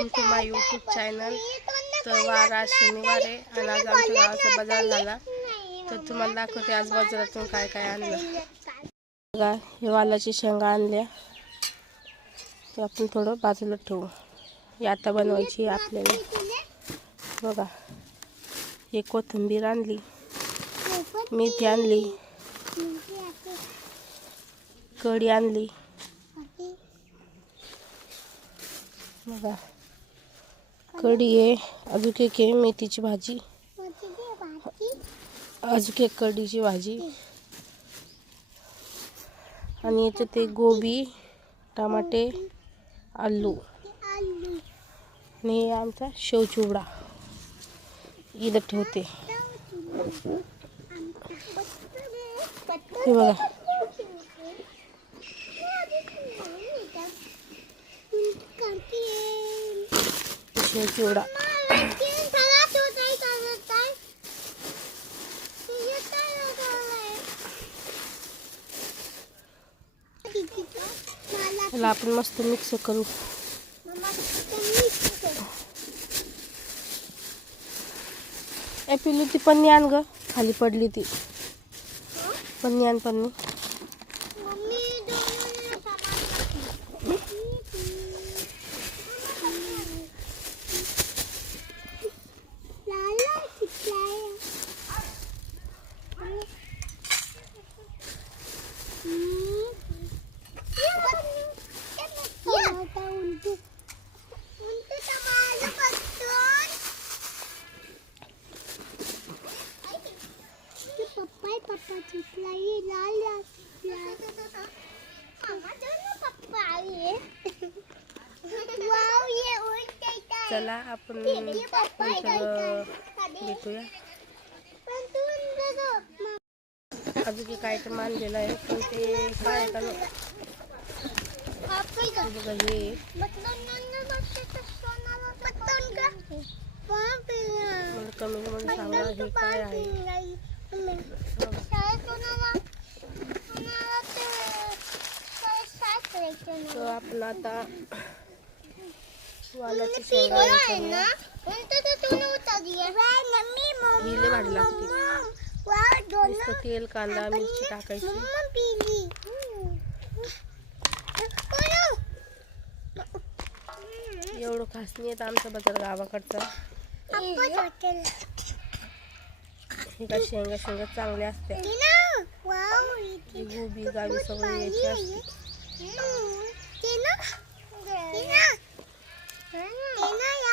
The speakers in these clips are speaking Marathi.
Welcome to my YouTube channel. तर वार आज शनिवार आहे आणि आज आमच्या गावाचा बाजार झाला, तर तुम्हाला दाखवते आज बाजारातून काय काय आणलं। बघा, हे वालाची शेंगा आणल्या, ते आपण थोडं बाजूला ठेवू, ही आता बनवायची आपल्याला। बघा, हे कोथिंबीर आणली, मेथी आणली, कढी आणली, बघा कढी आहे, अजून एक आहे मेथीची भाजी, अजून एक कढीची भाजी, आणि याच्यात ते गोबी, टमाटे, आलू, आणि आमचा शेव चिवडा इथं ठेवते। हे बघा, शेव चिवडा, याला आपण मस्त मिक्स करू। ए पिलू, ती पन्नी आण ग, खाली पडली ती पन्नी आण, पन्नी। चला आपण भेटूया। अजून एक आयटम आणलेला आहे, पण ते काय आहे का बघा, हे कमेंट मध्ये सांगा हे काय आहे। तर आपण आता वालाची शेंगा भाजी लागते, नुसतं तेल, कांदा, मिरची टाकायची। एवढं खास नाही येत आमचा बाजार गावाकडचा, हे का शेंगा चांगल्या असते, गोबी गावी सगळं यायची असते।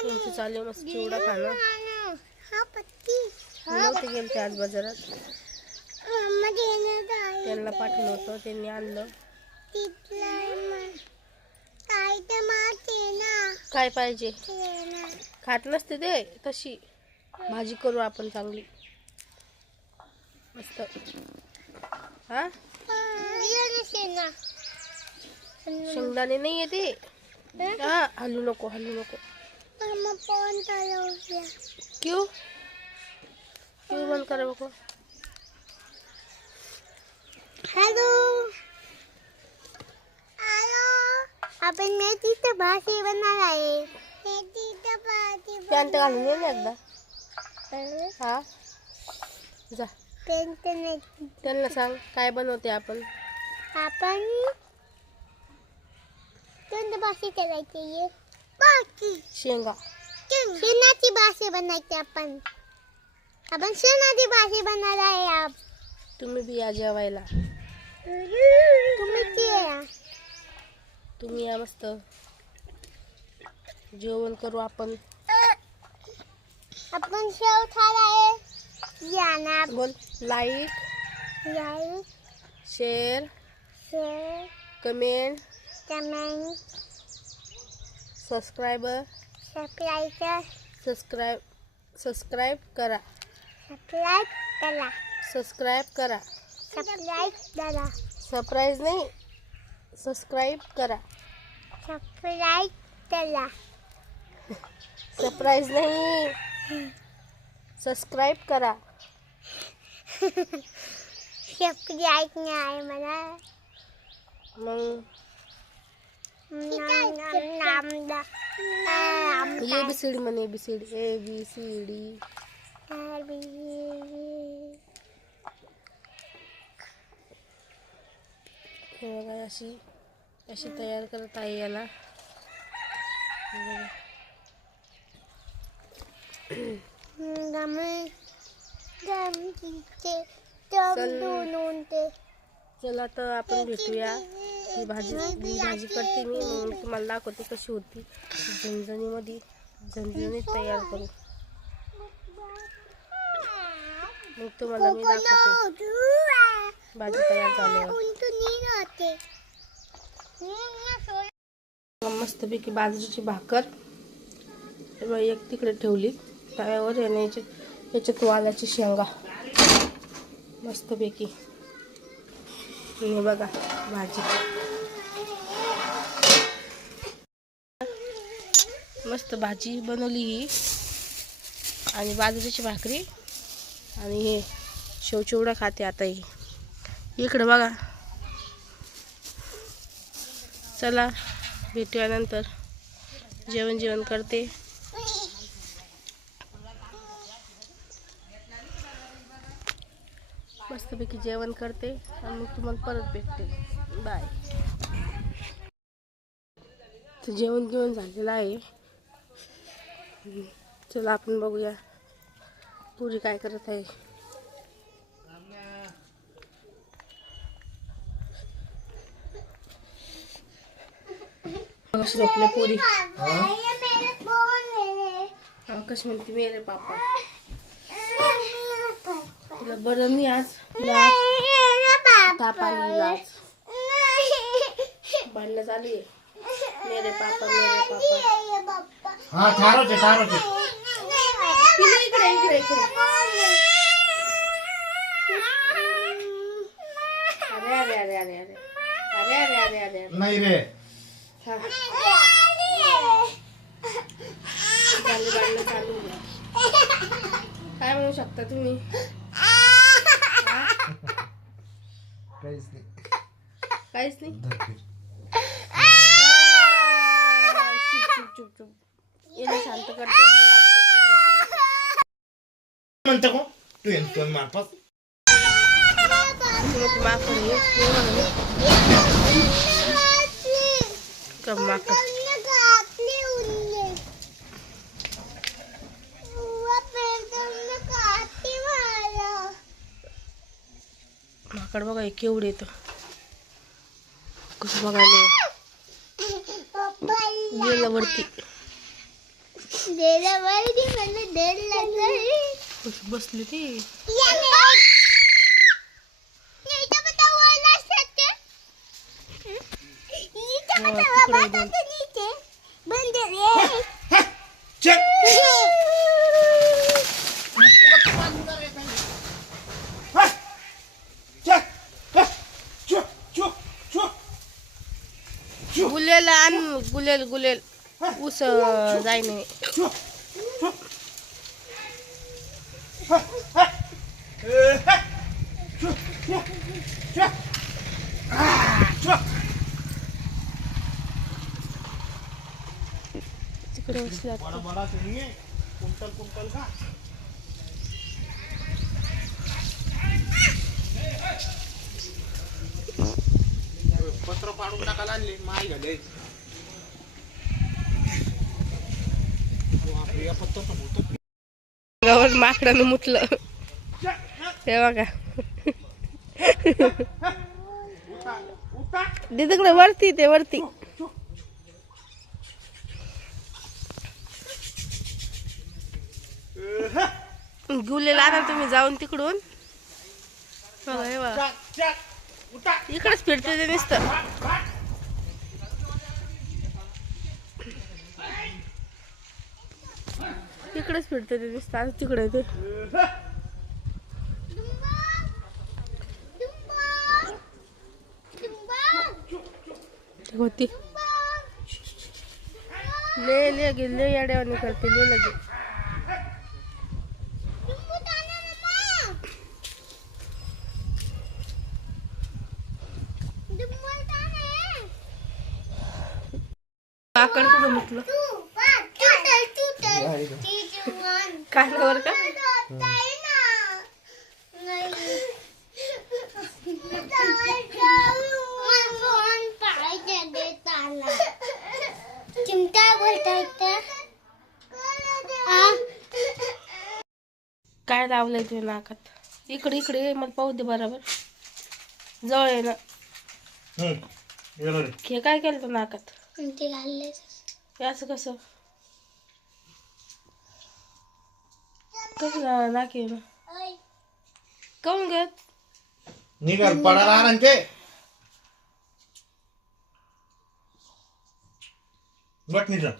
तुमचं चालू मस्त चिवडा खाणं, नव्हते गेलते आज बाजारात, त्यांना पाठवलं होतं, त्यांनी आणलं। काय पाहिजे, खात नसते ते, तशी भाजी करू आपण चांगली मस्त। हा, शेंगदाणे नाही येते, हा हलू नको, क्यों बंद करा बघो। हेलो, आपण मेथीची भाजी बनवणार आहे। पॅन्ट घालून ये ना एकदा, हा जा, त्यांना सांग काय बनवते आपण भाजी करायची, शेंगाची भाजी बनायची, आपण शेंगाची भाजी बनवणार आहे। तुम्ही बी या जेवायला, तुम्ही या, मस्त जेवण करू आपण शेव खायला या, बोल, लाईक शेअर कमेंट सबस्क्राईब करा, सरप्राईज नाही, सबस्क्राईब करा, सरप्राईज नाही, सबस्क्राईब करा। नाही आहे मला, मग ABCD म्हणे ABCD ABCD. हे बघा अशी अशी तयार करत आहे याला. चला तर आपण भेटूया. ही भाजी करते मी, मग तुम्हाला दाखवते कशी होती. झणझणीमध्ये झणझणीत तयार करू, मग तुम्हाला मी दाखवते भाजी तयार झाल्यावर. मस्तपैकी बाजरीची भाकर एक तिकडे ठेवली तव्यावर. याच्यात वालाची शेंगा मस्तपैकी. हे बघा भाजी मस्त भाजी बनवली ही, आणि बाजरीची भाकरी आणि हे शेवचिवडा खाते आता. ही इकडे बघा. चला भेटूया नंतर. जेवण करते. मस्तपैकी जेवण करते आणि मग तुम्हाला परत भेटते. बाय. तर जेवण झालेलं आहे. चला आपण बघूया पुरी काय करत आहे. कशी झोपल्या पुरी. कशी म्हणते मेरे पापा. तिला बरं नाही आज. ताप आली आज. भांडणं झाली. मेरे पापा हाँ थारो छे इकडे अरे नहीं रे भांडणं चालू. काय म्हणू शकता तुम्ही. काहीच नाही. चुप याला शांत करते. म्हणतो को तू फोन मारपास माकड बघा हे केवढे येतं. कसं बघायला गेलं वरती. बसली ती. गुलेल आण. गुलेल ऊस जायने. तिकडे बसला. बड़ा चाहिए कुंटल का. पत्र पाडून टाकायला आणले माय झाले. गावात माकडानं मुतलं. हे बघा तिकडे वरती. ते वरती गुलेला ना तुम्ही जाऊन तिकडून. बघा हे बघा इकडेच फिरते ते नुसतं. इकडेच फिरते ते नुसतं. तिकडे ते होती. ले गेले याड्यावानी करते. ले लगे काकड कुठं म्हटलं कानावर का चिमटा बोलतायत काय लावलंय तुझ्या नाकात इकडे इकडे ये, मला पाहू दे बरोबर जवळ आहे ना हे काय केलं तू नाकात ते घालले हे असं कसं कसं नाकी ना काऊन ग निघाल पडायला आणा ते बटणीचं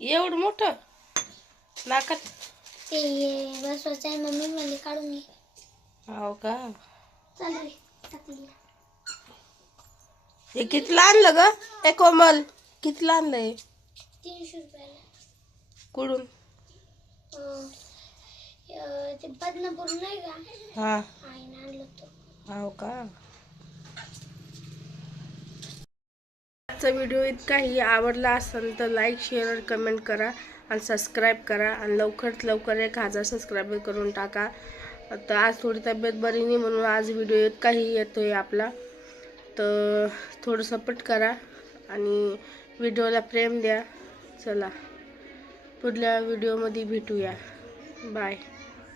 एवढं मोठं नाकात ते बसवायचं आहे मम्मी मला काढून घे हो का चालेल टाकली हे कितीला आणलं ग ए कोमल कितीला आणलंय 300 रुपयाला कुठून ते बदनापूर नाही का हा आईने आणलं तो हो का आजचा व्हिडिओ इतकाही आवडला असेल तर लाईक शेअर कमेंट करा आणि सबस्क्राईब करा आणि लवकरात लवकर 1000 सबस्क्राईबर करून टाका. तर आज थोडी तब्येत बरी नाही म्हणून आज व्हिडिओ इतकाही येतोय आपला, तर थोडं सपोर्ट करा आणि व्हिडिओला प्रेम द्या. चला पुढल्या व्हिडिओमध्ये भेटूया. बाय.